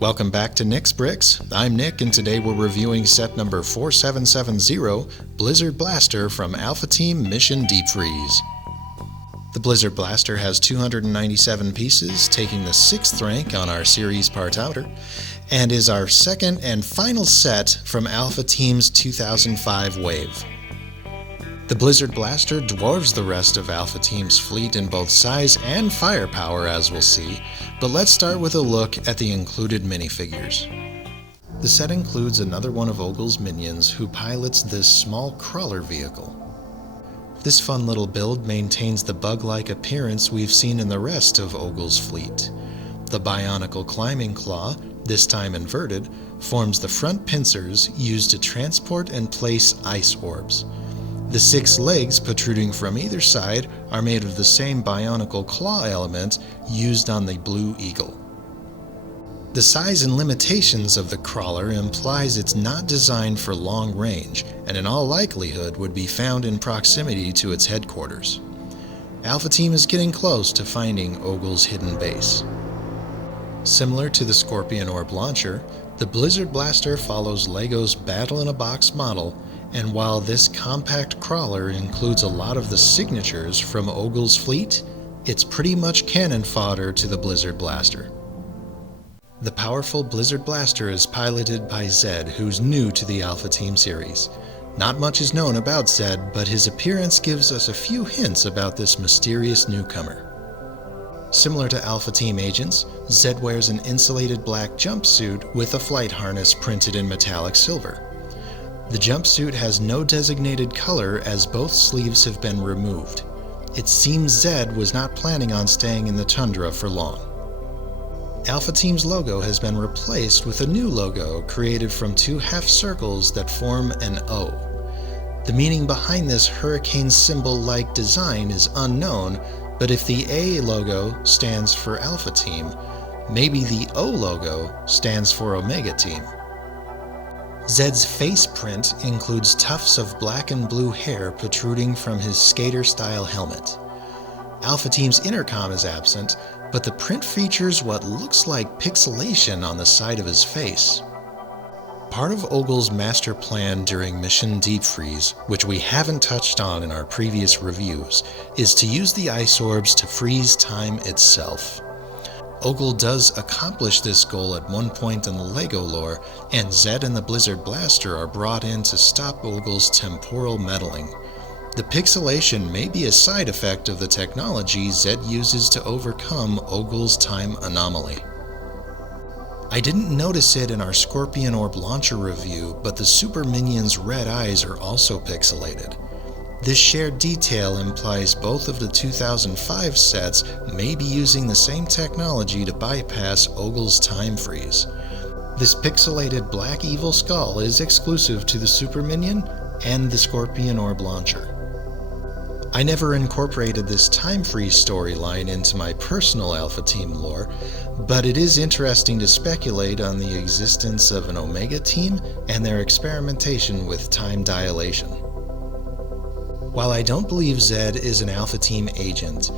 Welcome back to Nick's Bricks. I'm Nick, and today we're reviewing set number 4770, Blizzard Blaster from Alpha Team Mission Deep Freeze. The Blizzard Blaster has 297 pieces, taking the 6th rank on our series part outer, and is our second and final set from Alpha Team's 2005 wave. The Blizzard Blaster dwarfs the rest of Alpha Team's fleet in both size and firepower, as we'll see, but let's start with a look at the included minifigures. The set includes another one of Ogle's minions who pilots this small crawler vehicle. This fun little build maintains the bug-like appearance we've seen in the rest of Ogle's fleet. The Bionicle climbing claw, this time inverted, forms the front pincers used to transport and place ice orbs. The 6 legs protruding from either side are made of the same Bionicle claw element used on the Blue Eagle. The size and limitations of the crawler implies it's not designed for long range, and in all likelihood would be found in proximity to its headquarters. Alpha Team is getting close to finding Ogle's hidden base. Similar to the Scorpion Orb launcher, the Blizzard Blaster follows LEGO's Battle-in-a-Box model, and while this compact crawler includes a lot of the signatures from Ogle's fleet, it's pretty much cannon fodder to the Blizzard Blaster. The powerful Blizzard Blaster is piloted by Zed, who's new to the Alpha Team series. Not much is known about Zed, but his appearance gives us a few hints about this mysterious newcomer. Similar to Alpha Team agents, Zed wears an insulated black jumpsuit with a flight harness printed in metallic silver. The jumpsuit has no designated color as both sleeves have been removed. It seems Zed was not planning on staying in the tundra for long. Alpha Team's logo has been replaced with a new logo created from 2 half circles that form an O. The meaning behind this hurricane symbol-like design is unknown, but if the A logo stands for Alpha Team, maybe the O logo stands for Omega Team. Zed's face print includes tufts of black and blue hair protruding from his skater-style helmet. Alpha Team's intercom is absent, but the print features what looks like pixelation on the side of his face. Part of Ogle's master plan during Mission Deep Freeze, which we haven't touched on in our previous reviews, is to use the ice orbs to freeze time itself. Ogle does accomplish this goal at one point in the LEGO lore, and Zed and the Blizzard Blaster are brought in to stop Ogle's temporal meddling. The pixelation may be a side effect of the technology Zed uses to overcome Ogle's time anomaly. I didn't notice it in our Scorpion Orb launcher review, but the Super Minion's red eyes are also pixelated. This shared detail implies both of the 2005 sets may be using the same technology to bypass Ogle's time freeze. This pixelated black evil skull is exclusive to the Super Minion and the Scorpion Orb launcher. I never incorporated this time freeze storyline into my personal Alpha Team lore, but it is interesting to speculate on the existence of an Omega Team and their experimentation with time dilation. While I don't believe Zed is an Alpha Team agent,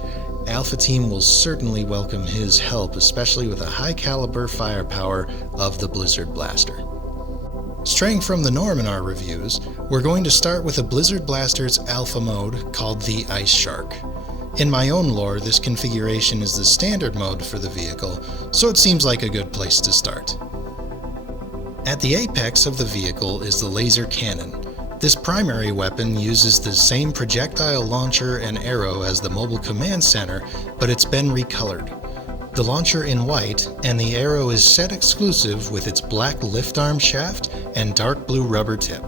Alpha Team will certainly welcome his help, especially with the high caliber firepower of the Blizzard Blaster. Straying from the norm in our reviews, we're going to start with a Blizzard Blaster's alpha mode called the Ice Shark. In my own lore, this configuration is the standard mode for the vehicle, so it seems like a good place to start. At the apex of the vehicle is the laser cannon. This primary weapon uses the same projectile launcher and arrow as the mobile command center, but it's been recolored. The launcher in white, and the arrow is set exclusive with its black lift arm shaft and dark blue rubber tip.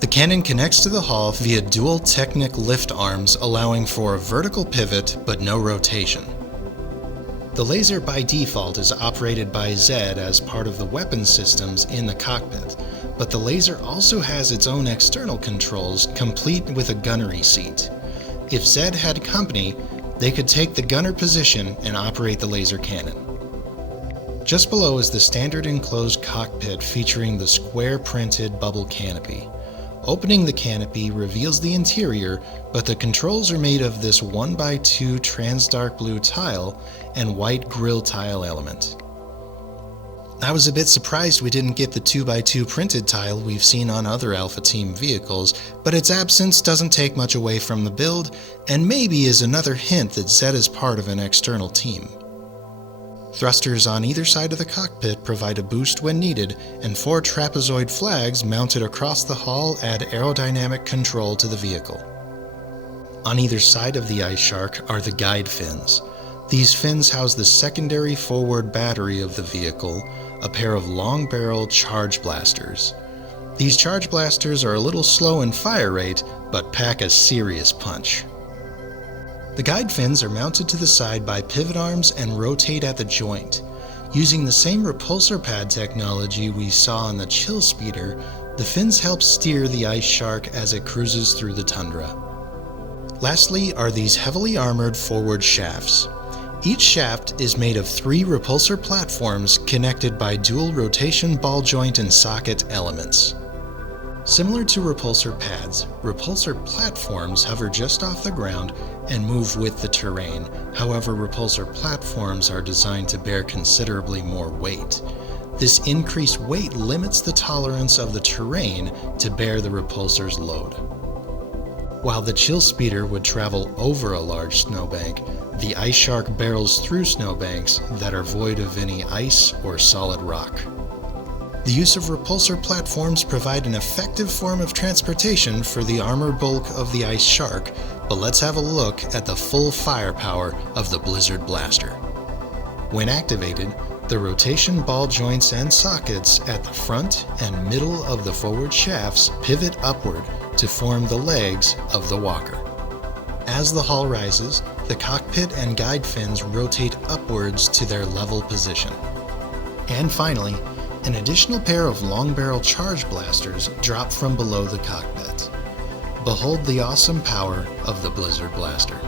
The cannon connects to the hull via dual Technic lift arms, allowing for a vertical pivot but no rotation. The laser by default is operated by Zed as part of the weapon systems in the cockpit, but the laser also has its own external controls, complete with a gunnery seat. If Zed had company, they could take the gunner position and operate the laser cannon. Just below is the standard enclosed cockpit featuring the square printed bubble canopy. Opening the canopy reveals the interior, but the controls are made of this 1x2 trans dark blue tile and white grille tile element. I was a bit surprised we didn't get the 2x2 printed tile we've seen on other Alpha Team vehicles, but its absence doesn't take much away from the build, and maybe is another hint that Zed is part of an external team. Thrusters on either side of the cockpit provide a boost when needed, and 4 trapezoid flags mounted across the hull add aerodynamic control to the vehicle. On either side of the Ice Shark are the guide fins. These fins house the secondary forward battery of the vehicle, a pair of long-barrel charge blasters. These charge blasters are a little slow in fire rate, but pack a serious punch. The guide fins are mounted to the side by pivot arms and rotate at the joint. Using the same repulsor pad technology we saw on the Chill Speeder, the fins help steer the Ice Shark as it cruises through the tundra. Lastly are these heavily armored forward shafts. Each shaft is made of 3 repulsor platforms connected by dual rotation ball joint and socket elements. Similar to repulsor pads, repulsor platforms hover just off the ground and move with the terrain. However, repulsor platforms are designed to bear considerably more weight. This increased weight limits the tolerance of the terrain to bear the repulsor's load. While the Chill Speeder would travel over a large snowbank, the Ice Shark barrels through snowbanks that are void of any ice or solid rock. The use of repulsor platforms provide an effective form of transportation for the armor bulk of the Ice Shark, but let's have a look at the full firepower of the Blizzard Blaster. When activated, the rotation ball joints and sockets at the front and middle of the forward shafts pivot upward to form the legs of the walker. As the hull rises, the cockpit and guide fins rotate upwards to their level position. And finally, an additional pair of long-barrel charge blasters drop from below the cockpit. Behold the awesome power of the Blizzard Blaster.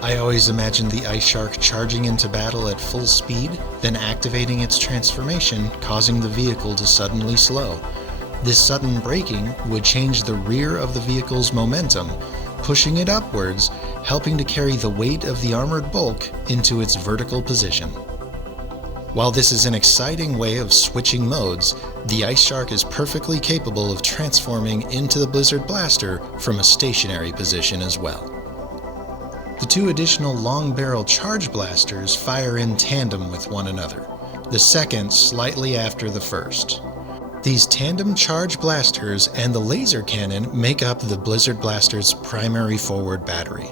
I always imagined the Ice Shark charging into battle at full speed, then activating its transformation, causing the vehicle to suddenly slow. This sudden braking would change the rear of the vehicle's momentum, pushing it upwards, helping to carry the weight of the armored bulk into its vertical position. While this is an exciting way of switching modes, the Ice Shark is perfectly capable of transforming into the Blizzard Blaster from a stationary position as well. The 2 additional long-barrel charge blasters fire in tandem with one another, the second slightly after the first. These tandem charge blasters and the laser cannon make up the Blizzard Blaster's primary forward battery,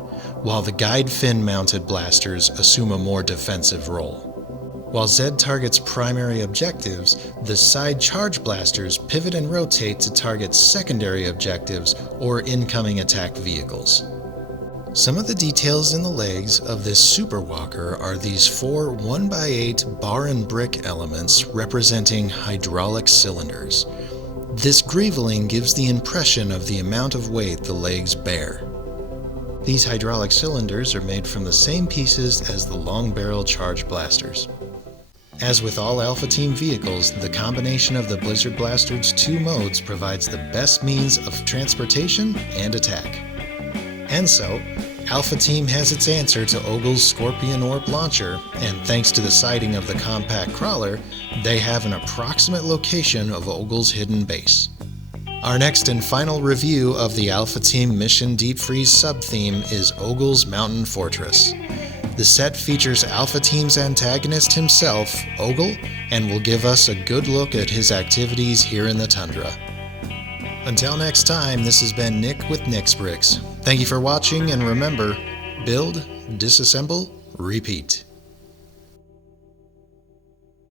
while the guide fin-mounted blasters assume a more defensive role. While Zed targets primary objectives, the side charge blasters pivot and rotate to target secondary objectives or incoming attack vehicles. Some of the details in the legs of this Super Walker are these 4 1x8 bar and brick elements representing hydraulic cylinders. This greeveling gives the impression of the amount of weight the legs bear. These hydraulic cylinders are made from the same pieces as the long-barrel charge blasters. As with all Alpha Team vehicles, the combination of the Blizzard Blaster's 2 modes provides the best means of transportation and attack. And so, Alpha Team has its answer to Ogle's Scorpion Orb launcher, and thanks to the sighting of the compact crawler, they have an approximate location of Ogle's hidden base. Our next and final review of the Alpha Team Mission Deep Freeze sub-theme is Ogle's Mountain Fortress. The set features Alpha Team's antagonist himself, Ogle, and will give us a good look at his activities here in the tundra. Until next time, this has been Nick with Nick's Bricks. Thank you for watching, and remember, build, disassemble, repeat.